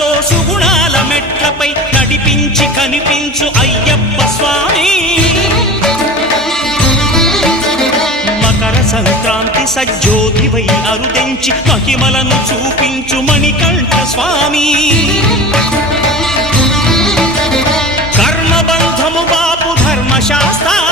సుఖాలతో సుగుణాల మెట్లపై నడిపించి కనిపించు అయ్యప్ప స్వామి. మకర సంక్రాంతి సజ్జోతివై అరుదెంచి మహిమలను చూపించు మణికంఠ స్వామి. కర్మబంధము బాపు ధర్మశాస్త్ర